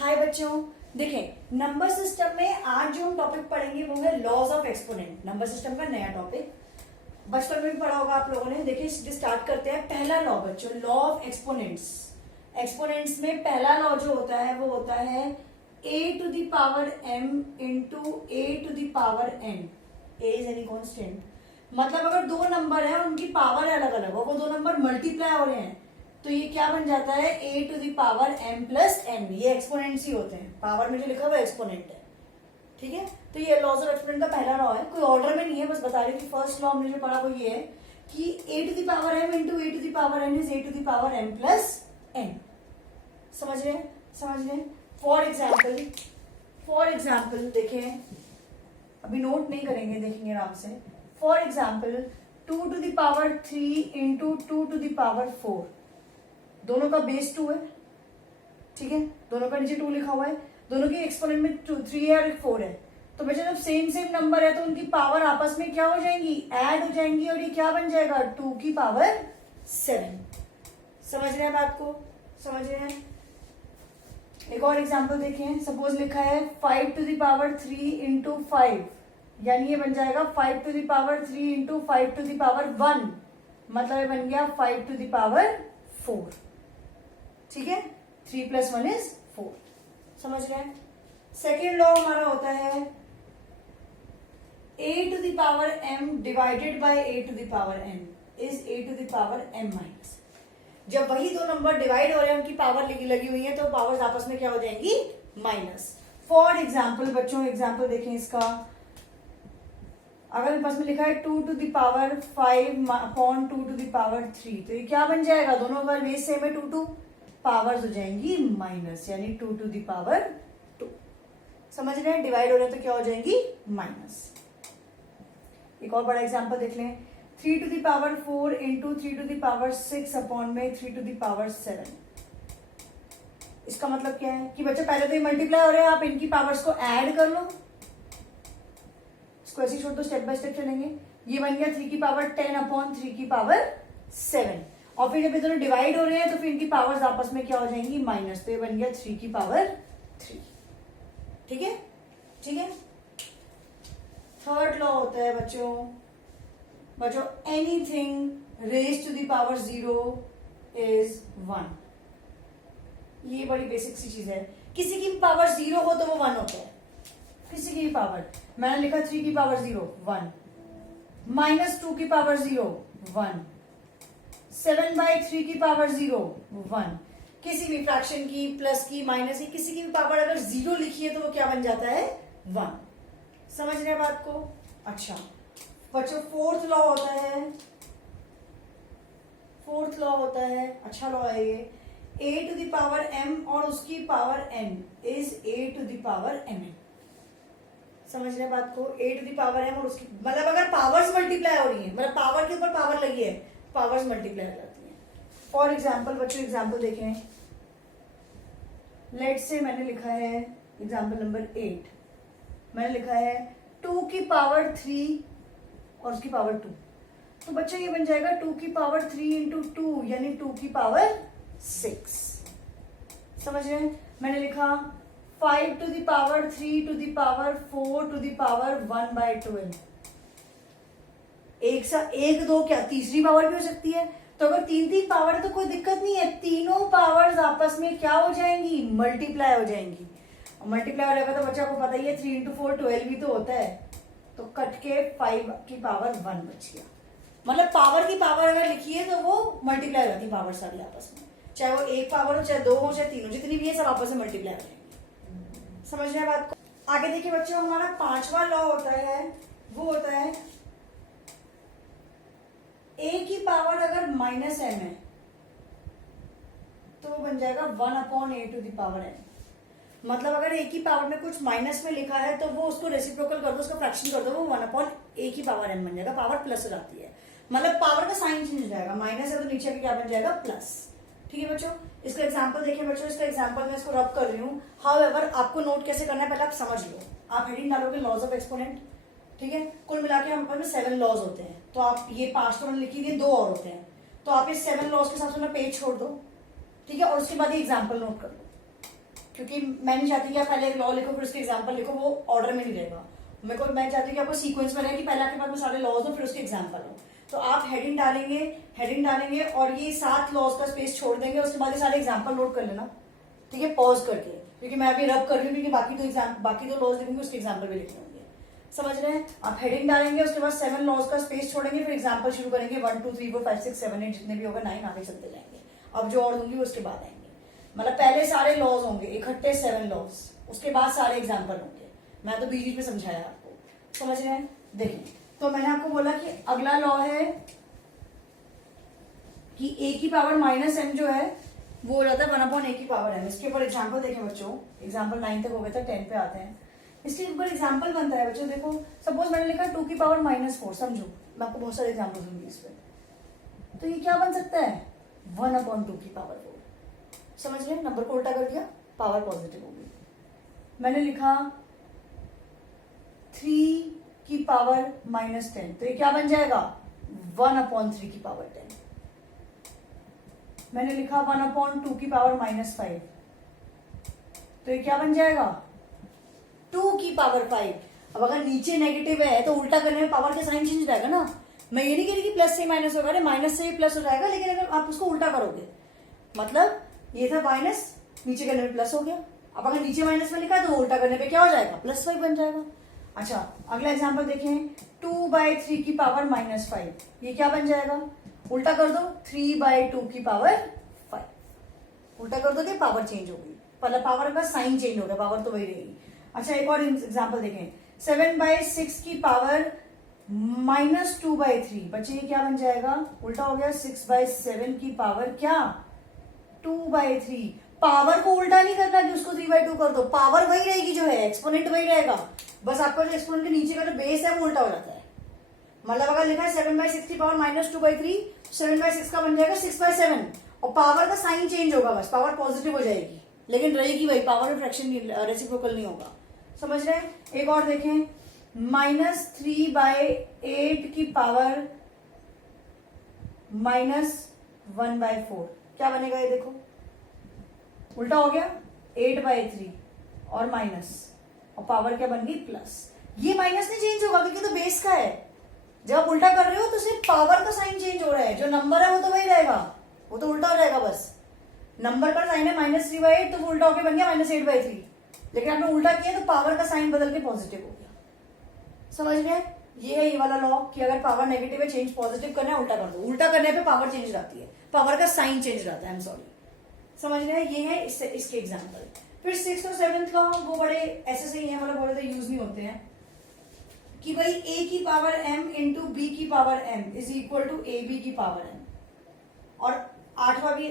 हाय बच्चों, देखें number system में आज जो हम टॉपिक पढ़ेंगे वो है laws of exponent. Number system का नया टॉपिक बचपन में भी पढ़ा होगा आप लोगों ने। देखिए स्टार्ट करते हैं। पहला लॉ बच्चों, लॉ ऑफ एक्सपोनेंट्स। एक्सपोनेंट्स में पहला लॉ जो होता है वो होता है a to the power m into a to the power n। a is any constant. मतलब अगर दो नंबर है उनकी पावर अलग अलग हो, वो दो नंबर मल्टीप्लाई हो रहे हैं तो ये क्या बन जाता है a to the power m plus n। ये एक्सपोनेंट्स ही होते हैं। पावर में जो लिखा हुआ है एक्सपोनेंट है, ठीक है। तो ये लॉज ऑफ एक्सपोनेंट का पहला लॉ है, कोई ऑर्डर में नहीं है, बस बता रही हूँ कि फर्स्ट लॉ हमने जो पढ़ा वो ये है कि a to the power m into a to the power n is a to the power m plus n। समझ रहे हैं, समझ रहे हैं। फॉर एग्जाम्पल देखें, अभी नोट नहीं करेंगे, देखेंगे आराम से। For example 2 to the power 3 into 2 to the power 4, दोनों का बेस 2 है, ठीक है। दोनों का नीचे 2 लिखा हुआ है, दोनों की एक्सपोनेंट में 3 है और 4 है। तो बच्चे जब सेम नंबर है तो उनकी पावर आपस में क्या हो जाएंगी, ऐड हो जाएंगी, और ये क्या बन जाएगा 2 की पावर 7। समझ रहे हैं बात को, समझ रहे हैं। एक और एग्जांपल देखें। सपोज लिखा है 5 टू द पावर 3 इंटू 5, यानी ये बन जाएगा 5 to the power 3 into 5 to the power 1, मतलब ये बन गया 5 टू द पावर 4, ठीक है। 3 प्लस 1 इज 4। समझ रहे हैं। सेकेंड लॉ हमारा होता है a to the power m divided by a to the power n is a to the power m minus. जब वही दो नंबर डिवाइड हो रहे हैं, उनकी पावर लगी हुई है, तो पावर्स आपस में क्या हो जाएंगी, माइनस। फॉर एग्जाम्पल बच्चों, एग्जाम्पल देखें इसका। अगर पास में लिखा है 2 to the power 5 upon 2 to the power 3, तो ये क्या बन जाएगा, दोनों का बेस सेम है 2 पावर्स हो जाएंगी माइनस, यानी 2 टू द पावर 2। समझ रहे हैं, डिवाइड हो रहे हैं तो क्या हो जाएंगी, माइनस। एक और बड़ा एग्जाम्पल देख लें। 3 to the power 4 into 3 to the power 6 upon में 3 टू द पावर 7। इसका मतलब क्या है कि बच्चे पहले तो ये मल्टीप्लाई हो रहे हैं, आप इनकी पावर्स को ऐड कर लो। इसको ऐसे छोड़ दो, स्टेप बाय स्टेप चलेंगे। ये बन गया 3 की पावर 10 अपॉन 3 की पावर 7, और फिर जब ये दोनों डिवाइड हो रहे हैं तो फिर इनकी पावर्स आपस में क्या हो जाएंगी, माइनस। तो ये बन गया 3 की पावर 3, ठीक है, ठीक है। थर्ड लॉ होता है बच्चों anything raise to the power 0 is 1। ये बड़ी बेसिक सी चीज है। किसी की पावर 0 हो तो वो 1 होता है, किसी की भी पावर। मैंने लिखा 3 की पावर 0 1, माइनस 2 की पावर 0 1, 7/3 की पावर 0 1। किसी भी फ्रैक्शन की, प्लस की, माइनस की, किसी की भी पावर अगर 0 लिखी है तो वो क्या बन जाता है, 1। समझ रहे हैं बात को। अच्छा बच्चों, फोर्थ लॉ होता है, अच्छा लॉ है ये। a to the power m और उसकी power n is a to the power mn। समझ रहे हैं बात को। a to the power m और उसकी, मतलब अगर पावर्स मल्टीप्लाई हो रही है, मतलब पावर के ऊपर पावर लगी है, पावर्स मल्टीप्लाई हो जाती है। फॉर एग्जाम्पल बच्चों, एग्जाम्पल देखें। लेट्स से मैंने लिखा है एग्जाम्पल नंबर 8, मैंने लिखा है 2 की पावर 3 और उसकी पावर 2। तो बच्चों ये बन जाएगा 2 की पावर 3 इंटू 2, यानी 2 की पावर 6। समझ रहे हैं। मैंने लिखा 5 to the power 3 to the power 4 to the power 1/12। एक दो क्या तीसरी पावर भी हो सकती है। तो अगर 3 पावर है तो कोई दिक्कत नहीं है, तीनों पावर्स आपस में क्या हो जाएंगी, मल्टीप्लाई हो जाएंगी। और मल्टीप्लाई हो जाएगा तो बच्चा को पता ही है 3 इंटू 4 12 भी तो होता है, तो कट के 5 की पावर 1 बच गया। मतलब पावर की पावर अगर लिखी है तो वो मल्टीप्लाई हो जाती है पावर सारी आपस में, चाहे वो एक पावर हो, चाहे 2 हो, चाहे 3 हो, जितनी भी है सब आपस में मल्टीप्लाई हो जाएंगी। समझ रहे हैं बात को। आगे देखिए बच्चों, हमारा पांचवा लॉ होता है, वो होता है a की पावर अगर माइनस m है तो वो बन जाएगा 1 upon a to the power n। मतलब अगर a की पावर में कुछ माइनस में लिखा है तो वो उसको रेसिप्रोकल कर दो, उसका फ्रैक्शन कर दो, वो 1 अपॉन a की पावर n बन जाएगा। पावर प्लस हो जाती है, मतलब पावर का साइन चेंज हो जाएगा। माइनस है तो नीचे क्या बन जाएगा, प्लस। ठीक है बच्चों, इसका एग्जांपल देखिए बच्चों। इसका एग्जांपल मैं इसको रब कर रही हूँ। हाउएवर आपको नोट कैसे करना है पहले आप समझ लो। आप हेडिंग डालोगे लॉज ऑफ एक्सपोनेंट, ठीक है। कुल मिला के हमारे पास 7 लॉज होते हैं, तो आप ये 5 तो मैंने लिखी दिए, 2 और होते हैं, तो आप ये 7 लॉज के साथ में पेज छोड़ दो, ठीक है, और उसके बाद ये एग्जाम्पल नोट कर लो। क्योंकि मैं नहीं चाहती कि आप पहले एक लॉ लिखो फिर उसके एग्जाम्पल लिखो, वो ऑर्डर में नहीं रहेगा। मैं चाहती हूँ कि आपको सीक्वेंस में रहे कि पहले आपके पास में सारे लॉज हो फिर उसके एग्जाम्पल हो। तो आप हेडिंग डालेंगे और ये 7 लॉज का स्पेस छोड़ देंगे, उसके बाद ये सारे एग्जाम्पल नोट कर लेना, ठीक है, पॉज करके, क्योंकि मैं अभी रब कर रही हूँ क्योंकि बाकी दो लॉज लिखूंगी उसके एग्जाम्पल भी लिखने होंगे। समझ रहे हैं? आप हेडिंग डालेंगे, उसके बाद 7 लॉज का स्पेस छोड़ेंगे, फिर एग्जाम्पल शुरू करेंगे 1 2 3 4 5 6 7 8 जितने भी होगा 9 आगे चलते जाएंगे। अब जो और दूंगी वो उसके बाद आएंगे, मतलब पहले सारे लॉज होंगे इकट्ठे 7 लॉज, उसके बाद सारे एग्जाम्पल होंगे। मैं तो बीच बीच में समझाया आपको, समझ रहे हैं? देखिए, तो मैंने आपको बोला कि अगला लॉ है कि a की पावर -m जो है वो हो जाता है 1/a की पावर m। इसके ऊपर एग्जाम्पल देखें बच्चों, एग्जाम्पल 9 तक हो गया था, 10 पे आते हैं। इसके ऊपर एग्जाम्पल बनता है बच्चों, देखो सपोज मैंने लिखा 2 की पावर -4, समझो मैं आपको बहुत सारे एग्जाम्पल दूंगी इस पे। तो ये क्या बन सकता है 1/2 की पावर 4। समझ रहे हैं? नंबर को उल्टा कर दिया, पावर पॉजिटिव होगी। मैंने लिखा 3 की पावर -10, तो ये क्या बन जाएगा 1/3 की पावर 10। मैंने लिखा 1/2 की पावर -5, तो ये क्या बन जाएगा 2 की पावर 5। अब अगर नीचे नेगेटिव है तो उल्टा करने में पावर का साइन चेंज रहेगा ना। मैं ये नहीं कह रही कि प्लस से माइनस होगा, अरे माइनस से भी प्लस हो जाएगा, लेकिन अगर आप उसको उल्टा करोगे, मतलब ये था माइनस, नीचे करने में प्लस हो गया। अब अगर नीचे माइनस में लिखा है तो उल्टा करने पे क्या हो जाएगा +5 बन जाएगा। अच्छा, अगला एग्जाम्पल देखें 2/3 की पावर -5, ये क्या बन जाएगा, उल्टा कर दो 3/2 की पावर 5। उल्टा कर दो कि पावर चेंज होगी, मतलब पावर का साइन चेंज हो गया, पावर तो वही रहेगी। अच्छा, एक और एग्जाम्पल देखें 7/6 की पावर -2/3, बच्चे ये क्या बन जाएगा, उल्टा हो गया 6/7 की पावर क्या 2/3। पावर को उल्टा नहीं करना कि उसको 3/2 कर दो, पावर वही रहेगी जो है, एक्सपोनेंट वही रहेगा, बस आपका जो एक्सपोनेंट के नीचे का जो बेस है वो उल्टा हो जाता है। मतलब अगर लिखा है 7/6 की पावर -2/3, 7/6 का बन जाएगा 6/7, और पावर का साइन चेंज होगा, बस पावर पॉजिटिव हो जाएगी, लेकिन रहेगी वही, पावर में फ्रैक्शन रेसिप्रोकल नहीं होगा। समझ रहे हैं? एक और देखें -3/8 की पावर -1/4, क्या बनेगा ये देखो, उल्टा हो गया 8/3 और माइनस, और पावर क्या बन गई प्लस। ये माइनस नहीं चेंज होगा क्योंकि तो बेस का है। जब आप उल्टा कर रहे हो तो सिर्फ पावर का साइन चेंज हो रहा है, जो नंबर है वो तो वही रहेगा, वो तो उल्टा हो जाएगा बस। नंबर का साइन है -3/8, तो वो उल्टा होकर बन गया -8/3, लेकिन आपने उल्टा किया तो पावर का साइन बदल के पॉजिटिव हो गया। समझ गए? ये है ये वाला लॉ कि अगर पावर नेगेटिव है चेंज पॉजिटिव करना है, उल्टा कर दो, उल्टा करने पे पावर चेंज रहती है, पावर का साइन चेंज रहता है। आई एम सॉरी, समझ रहे हैं? ये है इसके एग्जाम्पल। फिर 6th और 7th का वो बड़े ऐसे से ही है, मतलब बहुत यूज नहीं होते हैं कि भाई a की पावर m इंटू b की power m is equal to ab की पावर m, और 7वां भी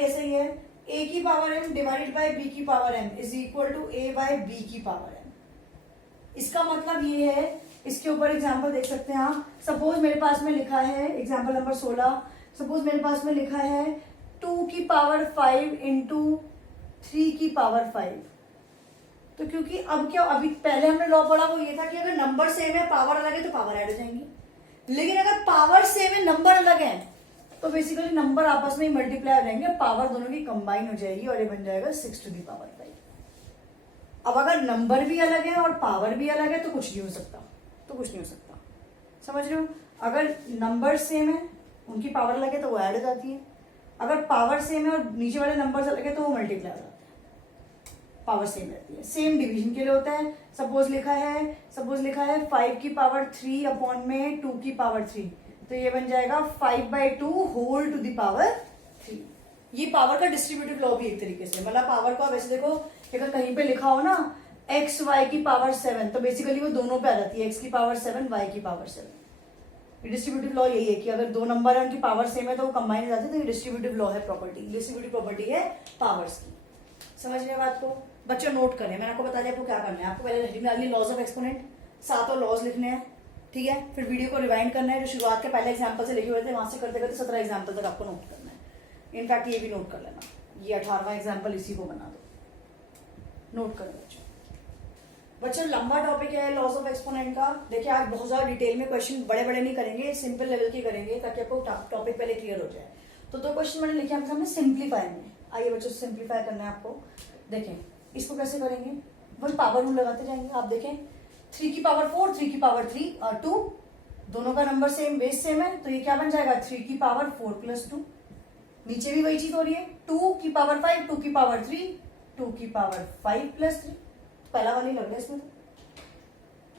ऐसा ही है, a की power m divided by b की power m is equal to a by b की पावर m। इसका मतलब ये है, इसके ऊपर एग्जाम्पल देख सकते हैं आप। सपोज मेरे पास में लिखा है एग्जाम्पल नंबर 16, सपोज मेरे पास में लिखा है 2 की पावर 5 इंटू 3 की पावर 5। तो क्योंकि अब क्या, अभी पहले हमने लॉ पढ़ा वो ये था कि अगर नंबर सेम है पावर अलग है तो पावर ऐड हो जाएंगी, लेकिन अगर पावर सेम है नंबर अलग है तो बेसिकली नंबर आपस में ही मल्टीप्लाई हो जाएंगे, पावर दोनों की कंबाइन हो जाएगी और ये बन जाएगा 6 टू दी पावर 5। अब अगर नंबर भी अलग है और पावर भी अलग है तो कुछ नहीं हो सकता, तो कुछ नहीं हो सकता। समझ रहे हो? अगर नंबर सेम है उनकी पावर अलग है तो वो ऐड हो जाती है, अगर पावर सेम है और नीचे वाले नंबर अलग है तो वो मल्टीप्लाई हो जाता है, पावर सेम रहती है। सेम डिवीजन के लिए होता है। सपोज लिखा है 5 की पावर 3 अपॉन में 2 की पावर 3, तो ये बन जाएगा 5/2 होल टू दी पावर 3। ये पावर का डिस्ट्रीब्यूटिव लॉ भी एक तरीके से, मतलब पावर को वैसे देखो अगर कहीं पे लिखा हो ना x y की पावर 7, तो बेसिकली वो दोनों पे आ जाती है, x की पावर 7 y की पावर 7। डिस्ट्रीब्यूटिव लॉ यही है कि अगर दो नंबर है उनकी पावर सेम है तो वो कंबाइन हो जाती है, तो ये डिस्ट्रीब्यूटिव लॉ है, प्रॉपर्टी, डिस्ट्रीब्यूटिव प्रॉपर्टी है पावर्स की। समझ रहे बात को? बच्चों नोट करें, मैंने आपको बता दिया आपको क्या करना है। आपको पहले हेडिंग डालनी लॉज ऑफ एक्सपोनेंट, 7 लॉज लिखने हैं, ठीक है। फिर वीडियो को रिवाइंड करना है, जो शुरुआत के पहले एग्जांपल से लिखे हुए थे वहां से करते करते 17 एग्जांपल तक आपको नोट करना है। इनफैक्ट ये भी नोट कर लेना, ये 18वां एग्जाम्पल इसी को बना दो, नोट करें बच्चों। लंबा टॉपिक है लॉज ऑफ एक्सपोनेंट का। देखिए आज बहुत ज्यादा डिटेल में क्वेश्चन बड़े बड़े नहीं करेंगे, सिंपल लेवल के करेंगे ताकि आपको टॉपिक पहले क्लियर हो जाए। तो 2 क्वेश्चन मैंने लिखे आपके सामने सिंप्लीफाई में। आइए बच्चों सिंप्लीफाई करना है आपको। देखें इसको कैसे करेंगे, वही पावर रूल लगाते जाएंगे। आप देखें 3 की पावर 4, 3 की पावर 3 और 2, दोनों का नंबर सेम, बेस सेम है, तो ये क्या बन जाएगा 3 की पावर 4 प्लस 2। नीचे भी वही चीज हो रही है, 2 की पावर 5, 2 की पावर 3, 2 की पावर 5 प्लस 3, पहला वाली लग रहा है इसमें।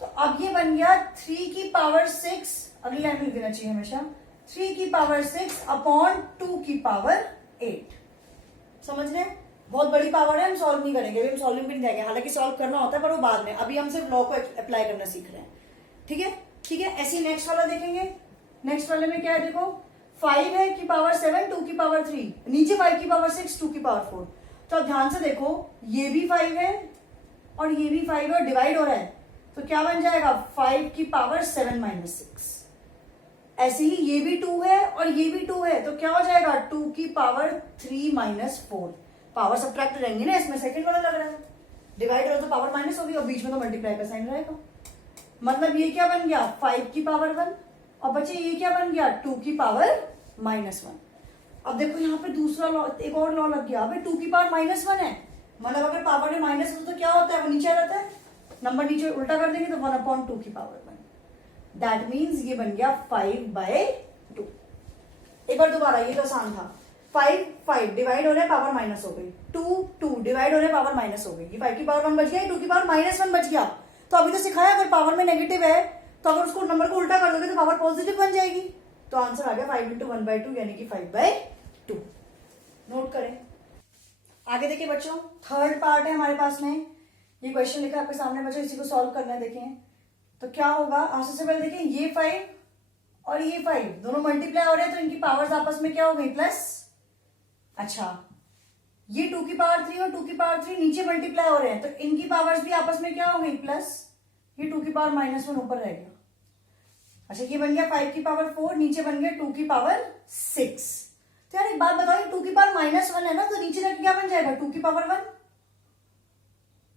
तो अब ये बन गया 3 की पावर 6, अगली लाइन में लिख देना चाहिए हमेशा, 3 की पावर 6 अपॉन 2 की पावर 8। समझ रहे हैं, बहुत बड़ी पावर है, हम सॉल्व नहीं करेंगे, अभी हम सॉल्विंग भी नहीं जाएंगे, हालांकि सॉल्व करना होता है पर वो बाद में, अभी हम सिर्फ लॉ को अप्लाई करना सीख रहे हैं। ठीक है, ठीक है। ऐसे नेक्स्ट वाला देखेंगे, नेक्स्ट वाले में क्या है, देखो 5 है की पावर 7, 2 की पावर 3, नीचे 5 की पावर 6, 2 की पावर 4। तो अब ध्यान से देखो, ये भी 5 है और ये भी 5 है और डिवाइड हो रहा है, तो क्या बन जाएगा 5 की पावर 7 माइनस 6। ऐसे ही ये भी 2 है और ये भी 2 है, तो क्या हो जाएगा 2 की पावर 3 माइनस 4। पावर सब्ट्रैक्ट रहेंगे ना, इसमें सेकंड वाला लग रहा है, डिवाइड हो तो पावर माइनस होगी और बीच में तो मल्टीप्लाई का साइन रहेगा। मतलब ये क्या बन गया 5 की पावर 1 और बचे ये क्या बन गया 2 की पावर माइनस 1। अब देखो यहाँ पे दूसरा लॉ, एक और लॉ लग गया, अबे 2 की पावर माइनस 1 है, मतलब अगर पावर में माइनस हो तो क्या होता है, वो नीचे आ जाता है, नंबर नीचे उल्टा कर देंगे तो 1/2 की पावर 1। दैट मीन्स ये बन गया 5/2। एक बार दोबारा, ये तो आसान था, 5 डिवाइड हो रहा है, पावर माइनस हो गई, 2 डिवाइड हो रहा है, पावर माइनस हो गई, ये 5 की पावर 1 बच गया, 2 की पावर माइनस 1 बच गया। तो अभी तो सिखाया अगर पावर में नेगेटिव है तो अगर उसको नंबर को उल्टा कर दोगे तो पावर पॉजिटिव बन जाएगी। तो आंसर आ गया 5 × 1/2 यानी कि 5/2। नोट करें। आगे देखिए बच्चों, थर्ड पार्ट है हमारे पास में, ये क्वेश्चन लिखा है आपके सामने बच्चों, इसी को सॉल्व करना है। देखें तो क्या होगा, आंसर से पहले देखें ये 5 और ये 5 दोनों मल्टीप्लाई हो रहे हैं, तो इनकी पावर्स आपस में क्या हो गई प्लस। अच्छा, ये 2 की पावर 3 और 2 की पावर 3 नीचे मल्टीप्लाई हो रहे हैं, तो इनकी पावर्स भी आपस में क्या हो गई प्लस, ये 2 की पावर माइनस 1 ऊपर रह गया। अच्छा, ये बन गया 5 की पावर 4, नीचे बन गया 2 की पावर 6। तो यार एक बात बताओ, 2 की पावर माइनस 1 है ना, तो नीचे जाके क्या बन जाएगा 2 की पावर 1।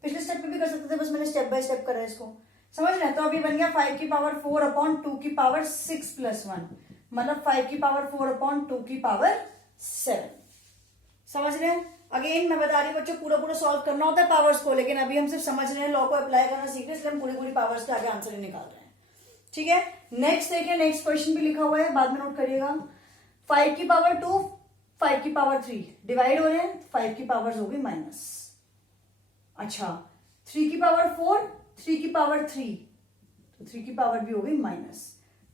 पिछले स्टेप पे भी कर सकते थे, बस मैंने स्टेप बाय स्टेप करा है इसको, समझ रहे हैं। तो अभी बन गया 5 की पावर 4 अपॉन 2 की पावर 6 प्लस 1, मतलब 5 की पावर 4 अपॉन 2 की पावर 7। समझ रहे हैं। अगेन मैं बता रही हूँ बच्चों, पूरा पूरा सॉल्व करना होता है पावर्स को, लेकिन अभी हम सिर्फ समझ रहे हैं, लॉ को अप्लाई करना सीख रहे हैं, इसलिए हम पूरी पूरी पावर्स के आगे आंसर ही निकाल रहे हैं। ठीक है, नेक्स्ट देखिए, नेक्स्ट क्वेश्चन भी लिखा हुआ है, बाद में नोट करिएगा। 5 की पावर 2, 5 की पावर 3 डिवाइड हो रहे हैं, 5 की पावर्स हो गई माइनस। अच्छा, 3 की पावर 4, 3 की पावर 3, तो 3 की पावर भी हो गई माइनस।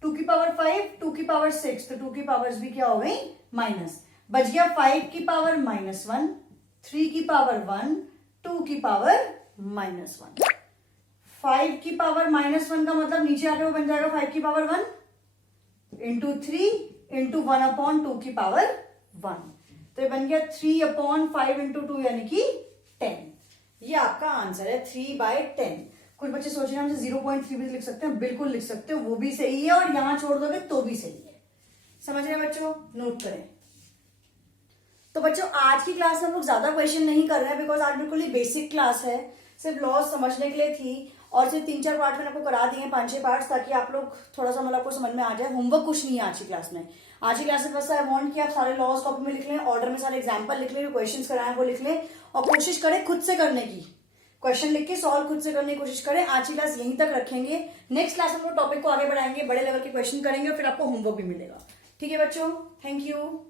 2 की पावर 5, 2 की पावर 6, तो 2 की पावर्स भी क्या हो गई माइनस। बच गया 5 की पावर -1, 3 की पावर 1, 2 की पावर -1। 5 की पावर -1 का मतलब नीचे आके वो बन जाएगा 5 की पावर 1 इंटू 3 इंटू 1/2 की पावर 1। तो ये बन गया 3/5 इंटू 2 यानी कि 10। ये आपका आंसर है 3/10। कुछ बच्चे सोच रहे हैं हम 0.3 भी लिख सकते हैं, बिल्कुल लिख सकते हो, वो भी सही है, और यहां छोड़ दोगे तो भी सही है। समझ रहे हैं बच्चों, नोट करें। तो बच्चों आज की क्लास में हम लोग ज्यादा क्वेश्चन नहीं कर रहे हैं, बिकॉज आज बिल्कुल ही बेसिक क्लास है, सिर्फ लॉज समझने के लिए थी, और सिर्फ 3-4 पार्ट मैंने आपको करा दिए हैं, 5-6 पार्ट्स, ताकि आप लोग थोड़ा सा मतलब आपको समझ में आ जाए। होमवर्क कुछ नहीं है आज की क्लास में। आज की क्लास में बस आई वांट कि आप सारे लॉज कॉपी में लिख लें, ऑर्डर में सारे एग्जाम्पल लिख लें, जो क्वेश्चन कराए वो लिख लें, और कोशिश करें खुद से करने की, क्वेश्चन लिख के सॉल्व खुद से करने की कोशिश करें। आज की क्लास यहीं तक रखेंगे, नेक्स्ट क्लास में हम लोग टॉपिक को आगे बढ़ाएंगे, बड़े लेवल के क्वेश्चन करेंगे और फिर आपको होमवर्क भी मिलेगा। ठीक है बच्चों, थैंक यू।